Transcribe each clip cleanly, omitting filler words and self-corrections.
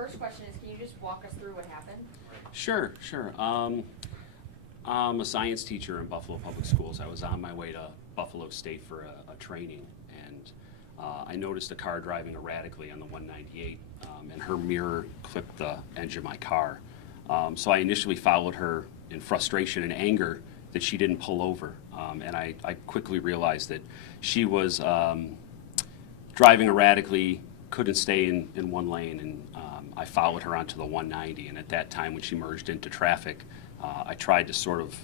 first question is, can you just walk us through what happened? Sure. I'm a science teacher in Buffalo Public Schools. I was on my way to Buffalo State for a training, and I noticed a car driving erratically on the 198, and her mirror clipped the edge of my car. So I initially followed her in frustration and anger that she didn't pull over, and I quickly realized that she was driving erratically, couldn't stay in one lane, and I followed her onto the 190, and at that time when she merged into traffic, I tried to sort of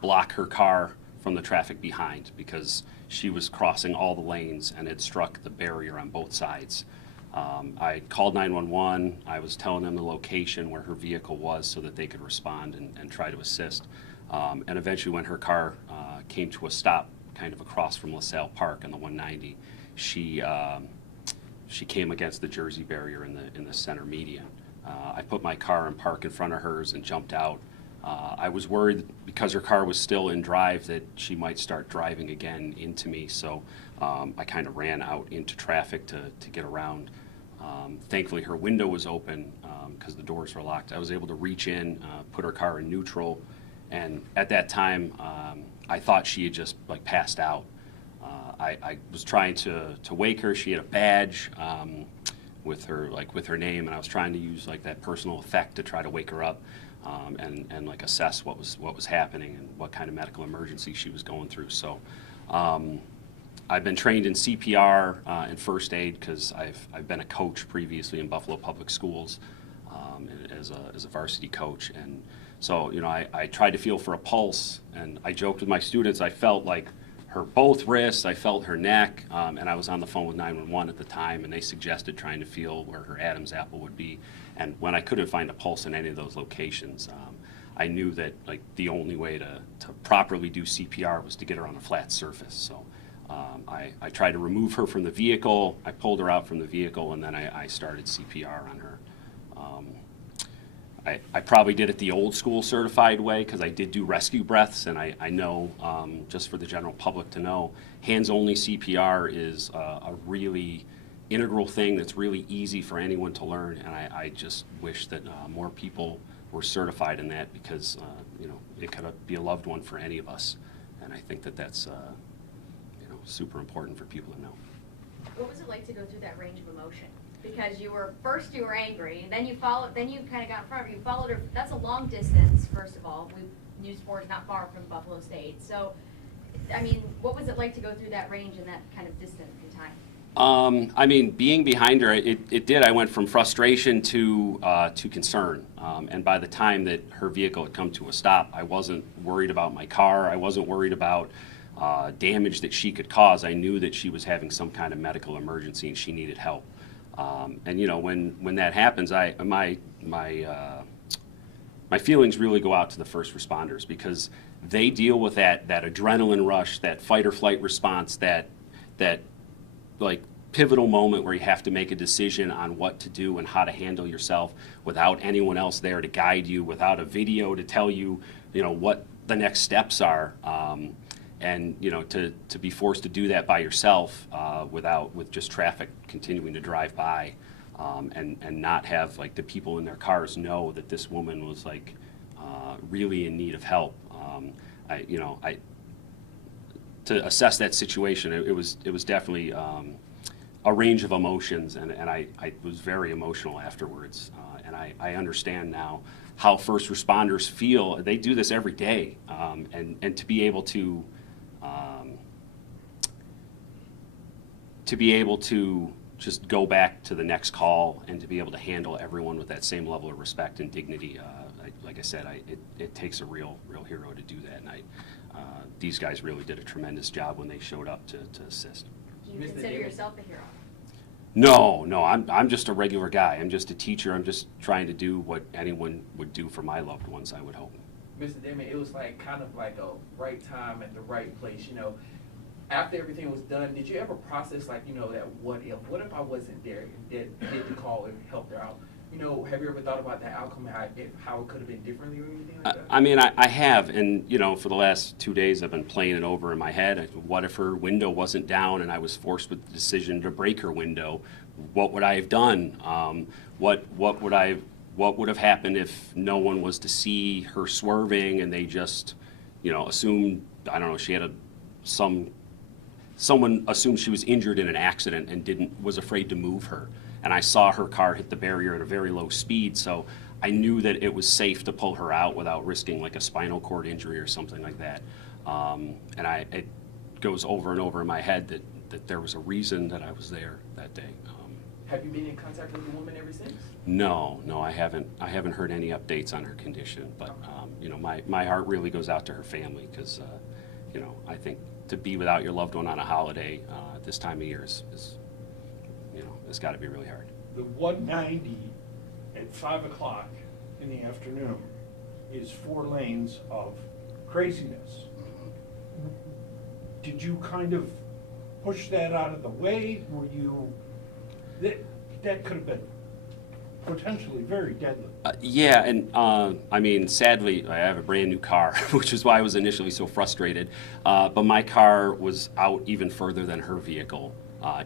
block her car from the traffic behind because she was crossing all the lanes and had struck the barrier on both sides. I called 911. I was telling them the location where her vehicle was so that they could respond and try to assist. And eventually when her car came to a stop kind of across from LaSalle Park on the 190, she came against the Jersey barrier in the center median. I put my car in park in front of hers and jumped out. I was worried because her car was still in drive that she might start driving again into me, so I kind of ran out into traffic to get around. Thankfully her window was open because the doors were locked. I was able to reach in, put her car in neutral, and at that time I thought she had just passed out. I was trying to wake her. She had a badge with her name, and I was trying to use that personal effect to try to wake her up and assess what was happening and what kind of medical emergency she was going through. So I've been trained in CPR and first aid because I've been a coach previously in Buffalo Public Schools as a varsity coach, and so I tried to feel for a pulse, and I joked with my students. I felt her both wrists, I felt her neck, and I was on the phone with 911 at the time, and they suggested trying to feel where her Adam's apple would be. And when I couldn't find a pulse in any of those locations, I knew that the only way to properly do CPR was to get her on a flat surface. So I tried to remove her from the vehicle, I pulled her out from the vehicle, and then I started CPR on her. I probably did it the old school certified way because I did do rescue breaths, and I know, just for the general public to know, hands-only CPR is a really integral thing that's really easy for anyone to learn, and I just wish that more people were certified in that because it could be a loved one for any of us, and I think that that's super important for people to know. What was it like to go through that range of emotion? Because you were angry, and then you kind of got in front of her. You followed her. That's a long distance, first of all. Newsport is not far from Buffalo State. So, I mean, what was it like to go through that range in that kind of distance in time? I mean, being behind her, it did. I went from frustration to concern. And by the time that her vehicle had come to a stop, I wasn't worried about my car. I wasn't worried about damage that she could cause. I knew that she was having some kind of medical emergency and she needed help. And when that happens, my feelings really go out to the first responders because they deal with that adrenaline rush, that fight or flight response, that pivotal moment where you have to make a decision on what to do and how to handle yourself without anyone else there to guide you, without a video to tell you, what the next steps are. And to be forced to do that by yourself with just traffic continuing to drive by, and not have the people in their cars know that this woman was really in need of help. To assess that situation, it was definitely a range of emotions, and I was very emotional afterwards. And I understand now how first responders feel. They do this every day, and to be able to just go back to the next call and to be able to handle everyone with that same level of respect and dignity, like I said, it takes a real hero to do that, and these guys really did a tremendous job when they showed up to assist. Do you consider yourself a hero? No, I'm just a regular guy. I'm just a teacher. I'm just trying to do what anyone would do for my loved ones, I would hope. Mr. Damon, it was kind of a right time at the right place, After everything was done, did you ever process that what if I wasn't there and did the call and helped her out? Have you ever thought about that outcome, how it could have been differently or anything like that? I mean, I have, and for the last 2 days I've been playing it over in my head. What if her window wasn't down and I was forced with the decision to break her window? what would I have done? What would have happened if no one was to see her swerving and they just, assumed, I don't know, she had someone assumed she was injured in an accident and was afraid to move her. And I saw her car hit the barrier at a very low speed, so I knew that it was safe to pull her out without risking like a spinal cord injury or something like that. It goes over and over in my head that there was a reason that I was there that day. Have you been in contact with the woman ever since? No, I haven't heard any updates on her condition, but my heart really goes out to her family because I think to be without your loved one on a holiday this time of year is it's got to be really hard. The 190 at 5 o'clock in the afternoon is 4 lanes of craziness. Did you kind of push that out of the way? Were you, that could have been potentially very deadly. Yeah, and sadly, I have a brand new car, which is why I was initially so frustrated. But my car was out even further than her vehicle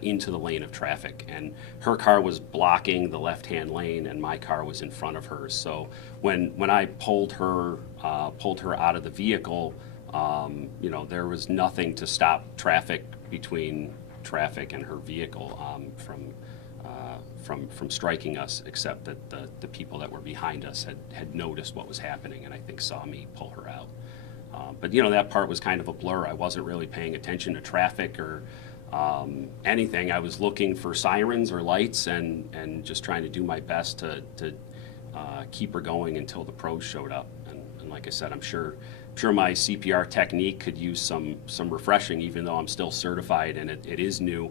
into the lane of traffic, and her car was blocking the left-hand lane, and my car was in front of hers. So when I pulled her out of the vehicle, there was nothing to stop traffic between traffic and her vehicle from striking us, except that the people that were behind us had noticed what was happening and I think saw me pull her out. But that part was kind of a blur. I wasn't really paying attention to traffic or anything. I was looking for sirens or lights and just trying to do my best to keep her going until the pros showed up. And like I said, I'm sure my CPR technique could use some refreshing, even though I'm still certified and it is new.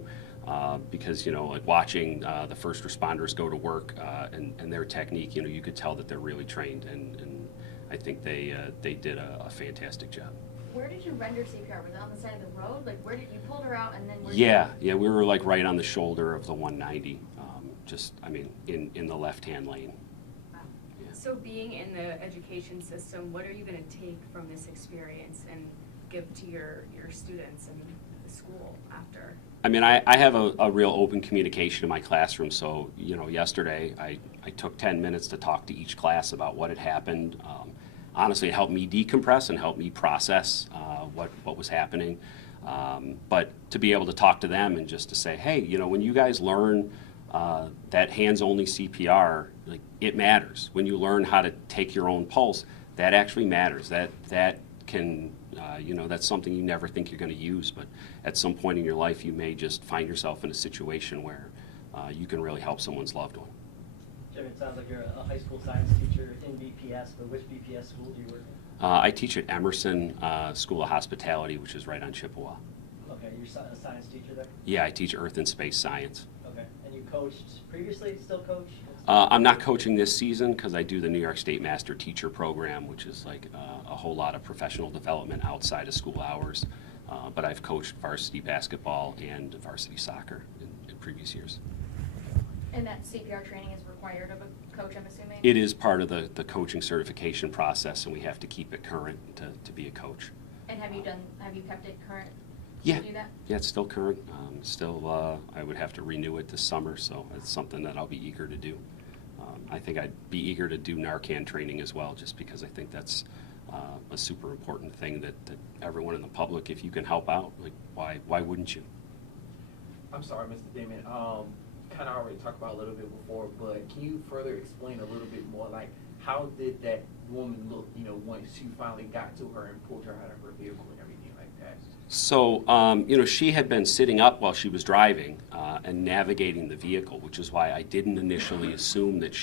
Because like watching the first responders go to work and their technique, you could tell that they're really trained, and I think they did a fantastic job. Where did you render CPR? Was it on the side of the road? Like, where did you pulled her out and then? Yeah, we were like right on the shoulder of the 190, in the left-hand lane. Wow. Yeah. So being in the education system, what are you going to take from this experience and give to your students and the school after? I have a real open communication in my classroom, so, yesterday I took 10 minutes to talk to each class about what had happened. Honestly, it helped me decompress and helped me process what was happening. But to be able to talk to them and just to say, hey, when you guys learn that hands-only CPR, like, it matters. When you learn how to take your own pulse, that actually matters. That can, that's something you never think you're going to use, but at some point in your life, you may just find yourself in a situation where you can really help someone's loved one. Jim, it sounds like you're a high school science teacher in BPS, but which BPS school do you work in? I teach at Emerson School of Hospitality, which is right on Chippewa. Okay, you're a science teacher there? Yeah, I teach Earth and Space Science. Okay, and you coached previously, still coach? I'm not coaching this season because I do the New York State Master Teacher Program, which is like a whole lot of professional development outside of school hours. But I've coached varsity basketball and varsity soccer in previous years. And that CPR training is required of a coach, I'm assuming? It is part of the coaching certification process, and we have to keep it current to be a coach. And have you kept it current? Yeah, To do that? yeah, it's still current. I would have to renew it this summer, so it's something that I'll be eager to do. I think I'd be eager to do Narcan training as well, just because I think that's a super important thing that everyone in the public, if you can help out, like why wouldn't you? I'm sorry, Mr. Damon. Kind of already talked about a little bit before, but can you further explain a little bit more, like how did that woman look, once you finally got to her and pulled her out of her vehicle and everything like that? So, she had been sitting up while she was driving and navigating the vehicle, which is why I didn't initially assume that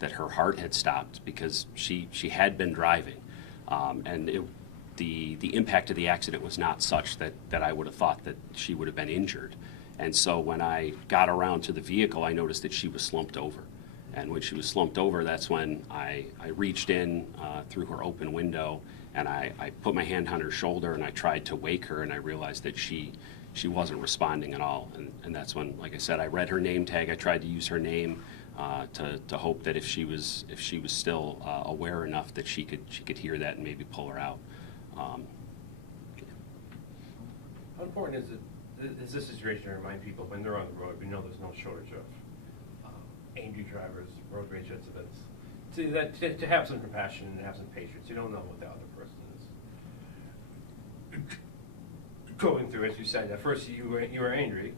that her heart had stopped, because she had been driving, and the impact of the accident was not such that I would have thought that she would have been injured. And so when I got around to the vehicle, I noticed that she was slumped over. And when she was slumped over, that's when I reached in through her open window, and I put my hand on her shoulder, and I tried to wake her, and I realized that she wasn't responding at all. And that's when, like I said, I read her name tag. I tried to use her name to hope that if she was still aware enough that she could hear that and maybe pull her out. How important is it It's this situation to remind people when they're on the road, we know there's no shortage of angry drivers, road rage incidents. To have some compassion and have some patience. You don't know what the other person is going through. As you said, at first you were angry,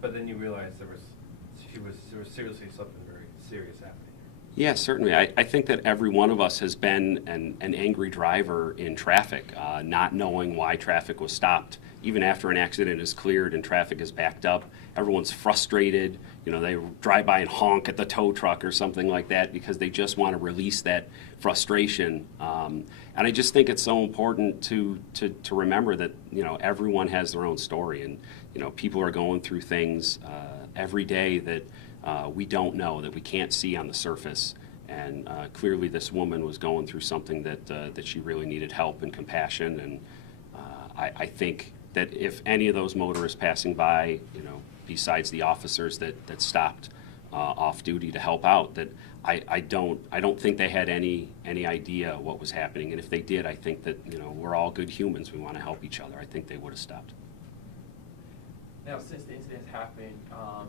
but then you realized there was seriously something very serious happening. Yeah, certainly. I think that every one of us has been an angry driver in traffic, not knowing why traffic was stopped. Even after an accident is cleared and traffic is backed up, everyone's frustrated. You know, they drive by and honk at the tow truck or something like that because they just want to release that frustration. And I just think it's so important to remember that, you know, everyone has their own story, and, you know, people are going through things every day that we don't know, that we can't see on the surface. And clearly this woman was going through something that she really needed help and compassion. And I think that if any of those motorists passing by, you know, besides the officers that stopped off duty to help out, that I don't think they had any idea what was happening. And if they did, I think that, you know, we're all good humans. We want to help each other. I think they would have stopped. Now, since the incidents happened,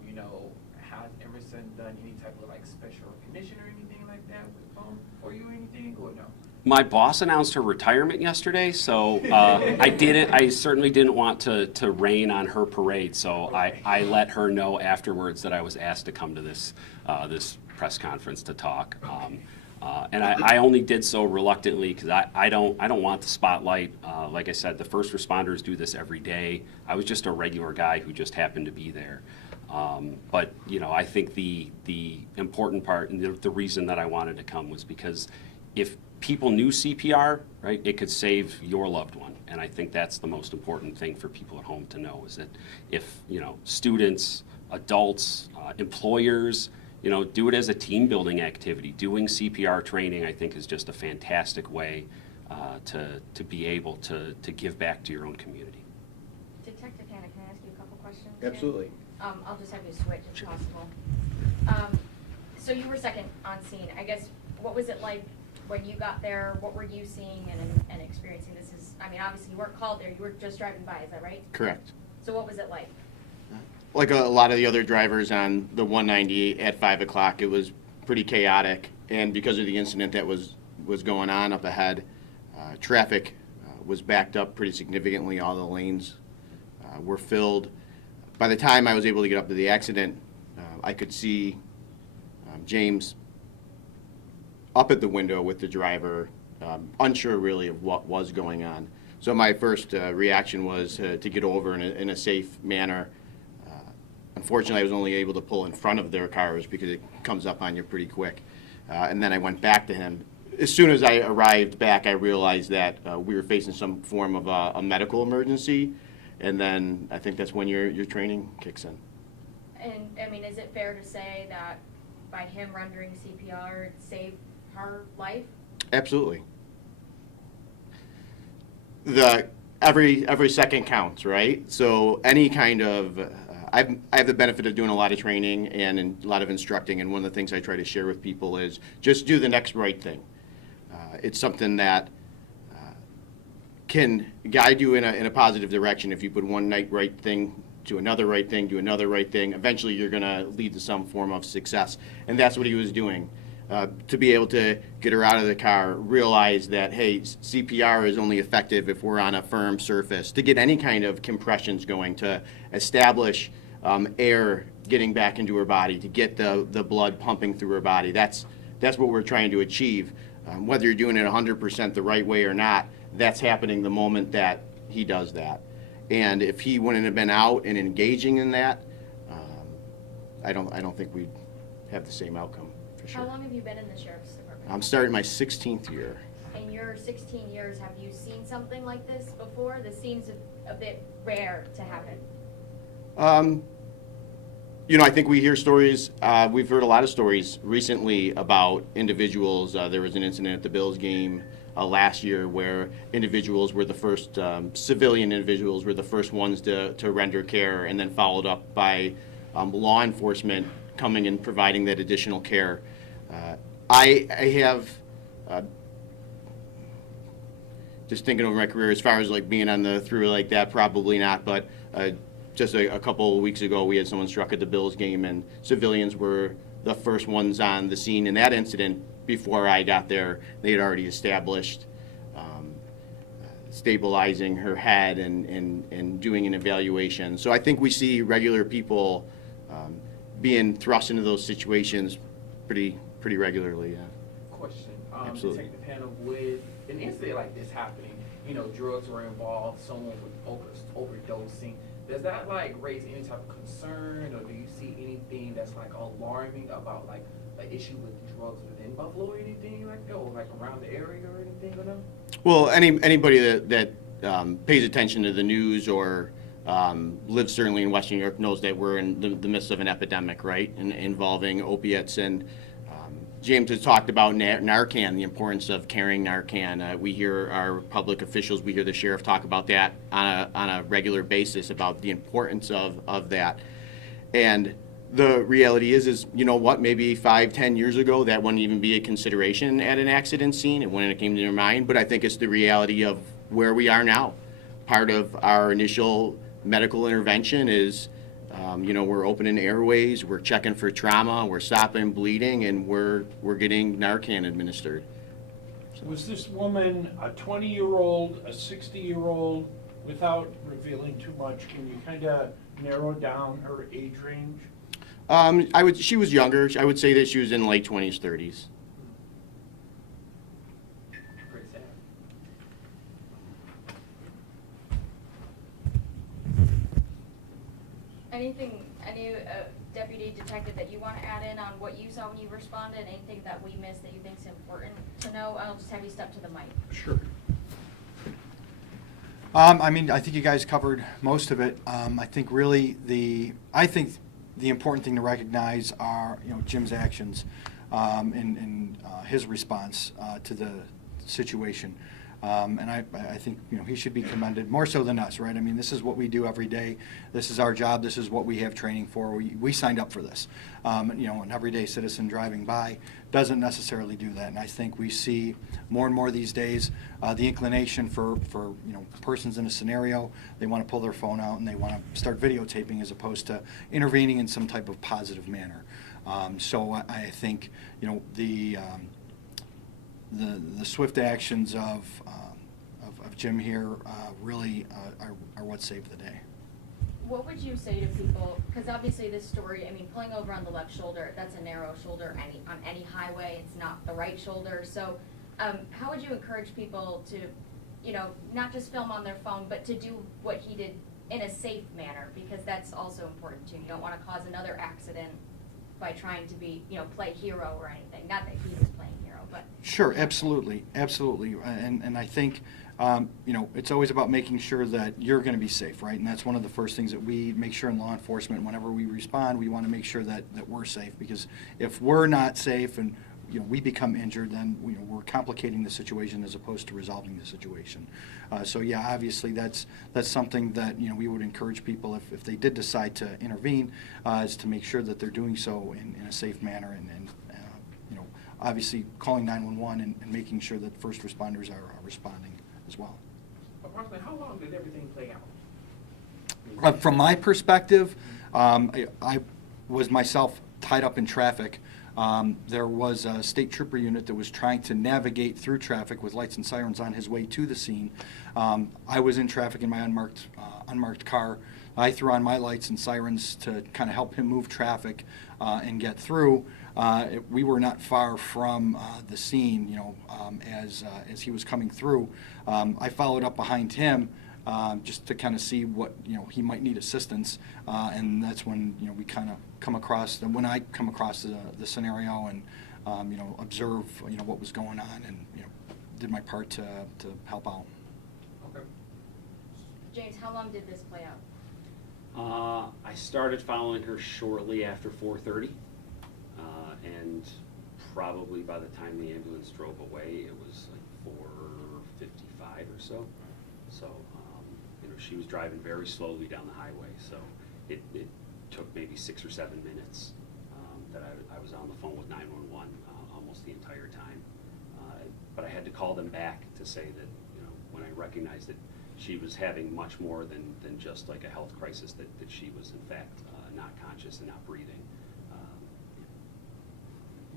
you know, has Emerson done any type of like special recognition or anything like that for you or anything, or no? My boss announced her retirement yesterday, so I certainly didn't want to rain on her parade, so I let her know afterwards that I was asked to come to this press conference to talk. And I only did so reluctantly because I don't want the spotlight. Like I said, the first responders do this every day. I was just a regular guy who just happened to be there. But, you know, I think the important part and the reason that I wanted to come was because if people knew CPR, right, it could save your loved one. And I think that's the most important thing for people at home to know, is that if, you know, students, adults, employers, you know, do it as a team building activity. Doing CPR training, I think, is just a fantastic way to be able to give back to your own community. Detective Hannah, can I ask you a couple questions? Absolutely. I'll just have you switch if possible. So you were second on scene. I guess, what was it like when you got there? What were you seeing and experiencing? This is, I mean, obviously you weren't called there. You were just driving by. Is that right? Correct. So what was it like? Like a lot of the other drivers on the 190 at 5 o'clock, it was pretty chaotic. And because of the incident that was going on up ahead, traffic was backed up pretty significantly. All the lanes were filled. By the time I was able to get up to the accident, I could see James up at the window with the driver, unsure really of what was going on. So my first reaction was to get over in a safe manner. Unfortunately, I was only able to pull in front of their cars because it comes up on you pretty quick. And then I went back to him. As soon as I arrived back, I realized that we were facing some form of a medical emergency. And then I think that's when your training kicks in. And, I mean, is it fair to say that by him rendering CPR, it saved her life? Absolutely. Every second counts, right? So any kind of, I have the benefit of doing a lot of training and a lot of instructing, and one of the things I try to share with people is just do the next right thing. It's something that can guide you in a positive direction. If you put one right thing to another right thing, do another right thing, eventually you're going to lead to some form of success. And that's what he was doing. To be able to get her out of the car, realize that, hey, CPR is only effective if we're on a firm surface, to get any kind of compressions going, to establish air getting back into her body, to get the blood pumping through her body. That's what we're trying to achieve. Whether you're doing it 100% the right way or not, that's happening the moment that he does that. And if he wouldn't have been out and engaging in that, I don't think we'd have the same outcome. Sure. How long have you been in the Sheriff's Department? I'm starting my 16th year. In your 16 years, have you seen something like this before? This seems a bit rare to happen. You know, I think we hear stories, we've heard a lot of stories recently about individuals. There was an incident at the Bills game last year where individuals were the first, civilian individuals were the first ones to render care, and then followed up by law enforcement coming and providing that additional care. I have, just thinking over my career, as far as like being on the through like that, probably not, but just a couple of weeks ago, we had someone struck at the Bills game, and civilians were the first ones on the scene in that incident. Before I got there, they had already established stabilizing her head and doing an evaluation. So I think we see regular people being thrust into those situations pretty regularly. Yeah. Question, Absolutely. to take the panel, with an incident like this happening, you know, drugs were involved, someone was overdosing, does that like raise any type of concern, or do you see anything that's like alarming about like an issue with drugs within Buffalo or anything like that, or like around the area or anything, or no? Well, anybody that pays attention to the news or lives certainly in Western New York knows that we're in the midst of an epidemic, right, involving opiates. And James has talked about Narcan, the importance of carrying Narcan. We hear our public officials, we hear the sheriff talk about that on a regular basis, about the importance of that. And the reality is, you know what, maybe 5-10 years ago, that wouldn't even be a consideration at an accident scene. It wouldn't have came to your mind, but I think it's the reality of where we are now. Part of our initial medical intervention is, you know, we're opening airways, we're checking for trauma, we're stopping bleeding, and we're getting Narcan administered. Was this woman a 20-year-old, a 60-year-old? Without revealing too much, can you kind of narrow down her age range? She was younger. I would say that she was in late 20s, 30s. Pretty sad. Anything, any deputy detective that you want to add in on what you saw when you responded? Anything that we missed that you think is important to know? I'll just have you step to the mic. Sure. I mean, I think you guys covered most of it. I think really the important thing to recognize are, you know, Jim's actions and his response to the situation. And I think, you know, he should be commended more so than us, right? I mean, this is what we do every day. This is our job. This is what we have training for. We signed up for this. You know, an everyday citizen driving by doesn't necessarily do that. And I think we see more and more these days the inclination for you know, persons in a scenario, they want to pull their phone out and they want to start videotaping as opposed to intervening in some type of positive manner. So I think, you know, the swift actions of Jim here really are what saved the day. What would you say to people, because obviously this story, I mean, pulling over on the left shoulder, that's a narrow shoulder on any highway, it's not the right shoulder. So how would you encourage people to, you know, not just film on their phone, but to do what he did in a safe manner? Because that's also important too. You don't want to cause another accident by trying to be, you know, play hero or anything. Not that he was playing hero, but. Sure, absolutely. And I think, you know, it's always about making sure that you're going to be safe, right? And that's one of the first things that we make sure in law enforcement, whenever we respond, we want to make sure that we're safe. Because if we're not safe and, you know, we become injured, then, you know, we're complicating the situation as opposed to resolving the situation. So yeah, obviously that's something that, you know, we would encourage people, if they did decide to intervene, is to make sure that they're doing so in a safe manner and you know, obviously calling 911 and making sure that first responders are responding as well. Approximately how long did everything play out? From my perspective, I was myself tied up in traffic. There was a state trooper unit that was trying to navigate through traffic with lights and sirens on his way to the scene. I was in traffic in my unmarked car. I threw on my lights and sirens to kind of help him move traffic and get through. We were not far from the scene, you know, as he was coming through. I followed up behind him just to kind of see what, you know, he might need assistance, and that's when, you know, we kind of come across the scenario and you know, observe, you know, what was going on, and, you know, did my part to help out. Okay. James, how long did this play out? I started following her shortly after 4:30, and probably by the time the ambulance drove away, it was like 4:55 or so. So, you know, she was driving very slowly down the highway, so it took maybe 6 or 7 minutes that I was on the phone with 911 almost the entire time. But I had to call them back to say that, you know, when I recognized that she was having much more than just like a health crisis, that she was in fact not conscious and not breathing.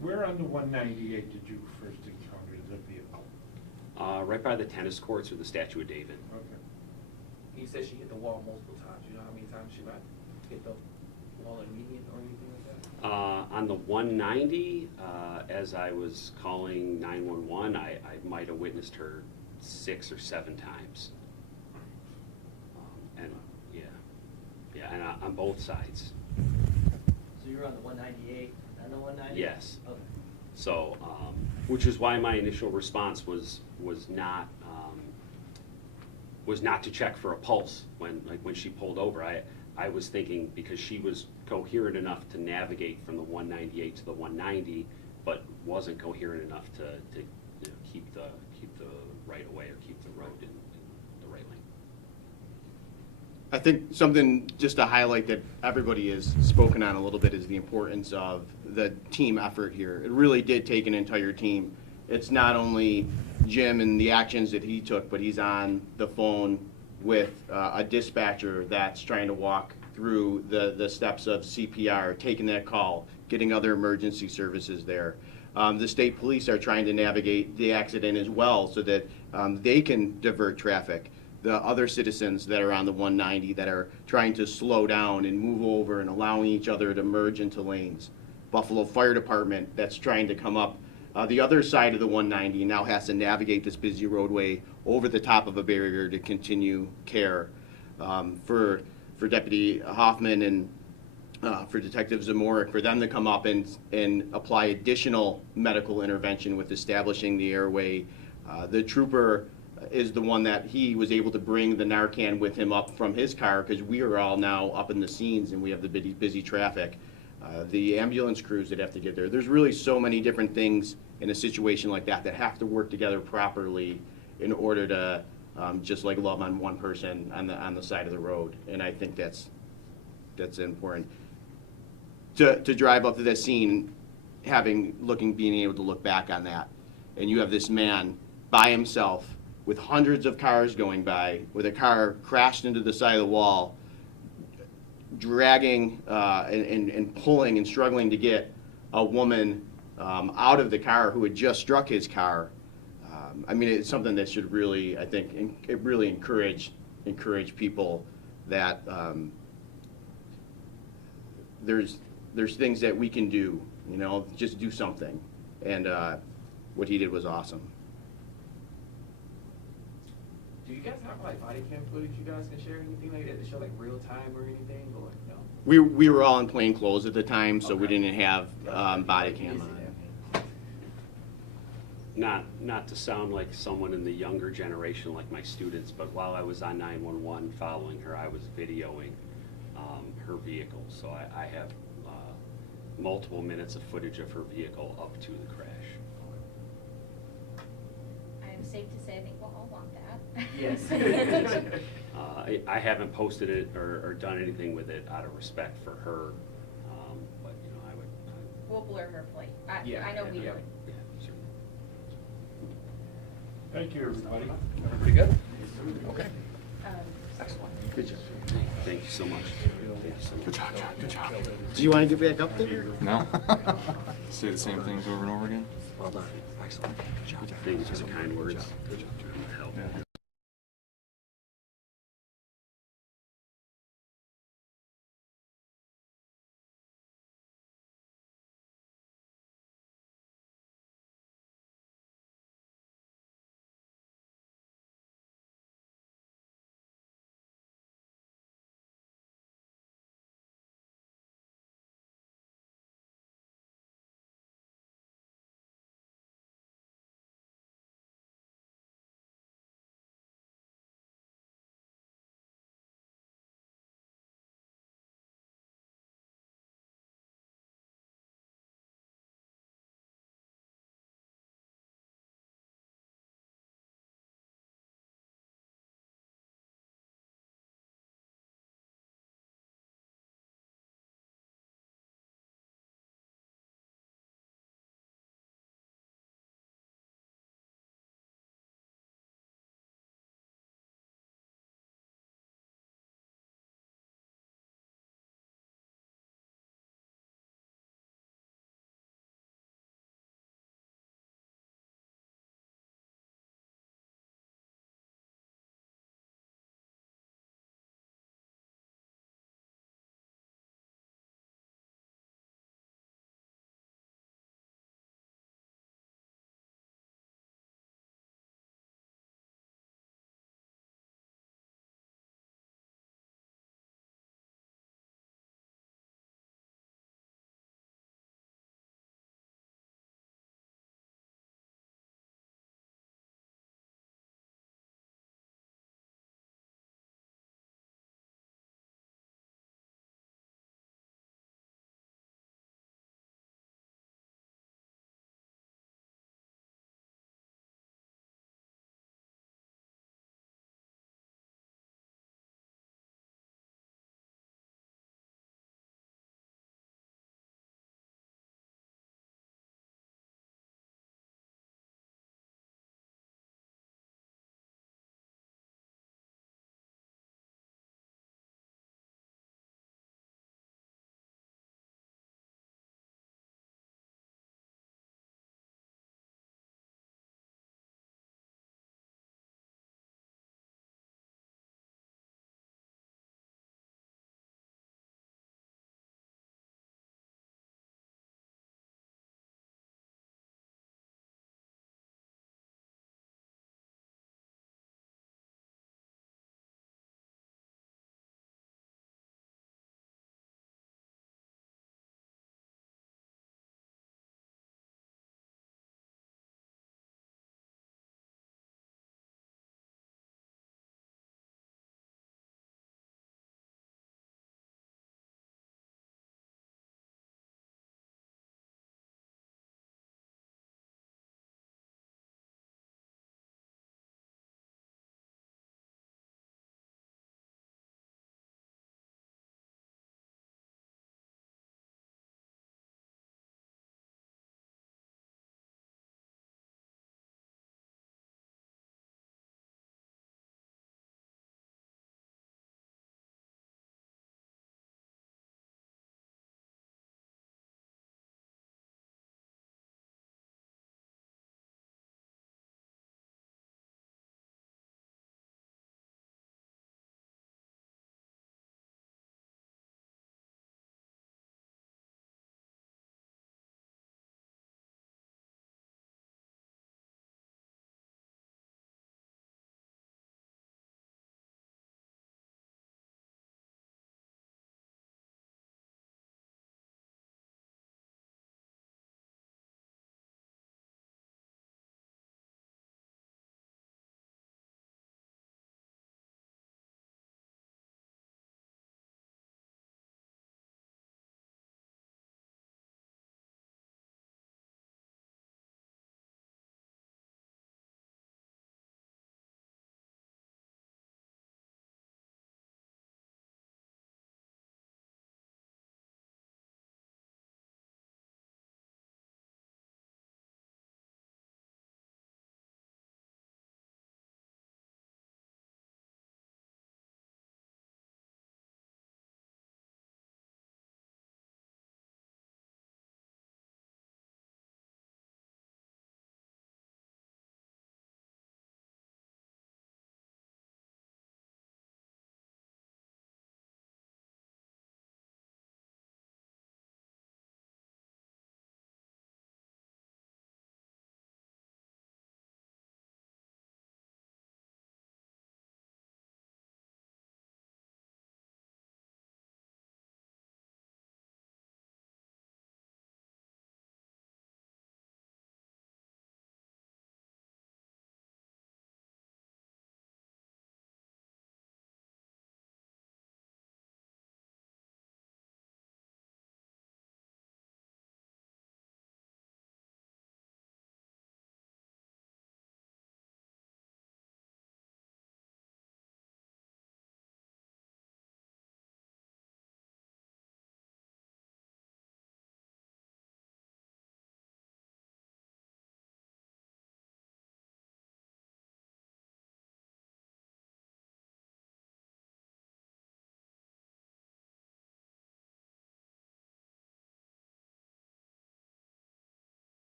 Where on the 198 did you first encounter the vehicle? Right by the tennis courts or the Statue of David. Okay. You said she hit the wall multiple times. You know how many times she might hit the wall in median or anything like that? On the 190, as I was calling 911, I might have witnessed her 6 or 7 times. And and on both sides. So you were on the 198 and the 190? Yes. Okay. So, which is why my initial response was not to check for a pulse when she pulled over. I was thinking, because she was coherent enough to navigate from the 198 to the 190, but wasn't coherent enough to keep the right of way or keep the road in the right lane. I think something just to highlight that everybody has spoken on a little bit is the importance of the team effort here. It really did take an entire team. It's not only Jim and the actions that he took, but he's on the phone with a dispatcher that's trying to walk through the steps of CPR, taking that call, getting other emergency services there. The state police are trying to navigate the accident as well so that they can divert traffic. The other citizens that are on the 190 that are trying to slow down and move over and allowing each other to merge into lanes. Buffalo Fire Department that's trying to come up the other side of the 190 now has to navigate this busy roadway over the top of a barrier to continue care. For Deputy Hoffman and for Detective Zamorik, for them to come up and apply additional medical intervention with establishing the airway. The trooper is the one that he was able to bring the Narcan with him up from his car, because we are all now up in the scenes and we have the busy traffic. The ambulance crews that have to get there. There's really so many different things in a situation like that have to work together properly in order to just like love on one person on the side of the road. And I think that's important. To drive up to that scene, being able to look back on that, and you have this man by himself with hundreds of cars going by, with a car crashed into the side of the wall, dragging and pulling and struggling to get a woman out of the car who had just struck his car. I mean, it's something that should really, I think, it really encourage people that there's things that we can do, just do something. And what he did was awesome. Do you guys have like body cam footage you guys can share, anything like that to show like real time or anything, or no? We were all in plain clothes at the time, so we didn't have body cam on. Not to sound like someone in the younger generation like my students, but while I was on 911 following her, I was videoing her vehicle. So I have multiple minutes of footage of her vehicle up to the crash. I am safe to say I think we'll all want that. Yes. I haven't posted it or done anything with it out of respect for her, but I would. We'll blur her plate. Yeah, I know we yeah. would. Yeah, certainly. Thank you, everybody. Pretty good. Okay. Excellent. Good job. Thank you so much. Thank you so much. Good job, John. Good job. Do you want to get back up there? No? Say the same things over and over again? Well done. Excellent. Good job. Thank you for the kind words. Good job. Help. Yeah.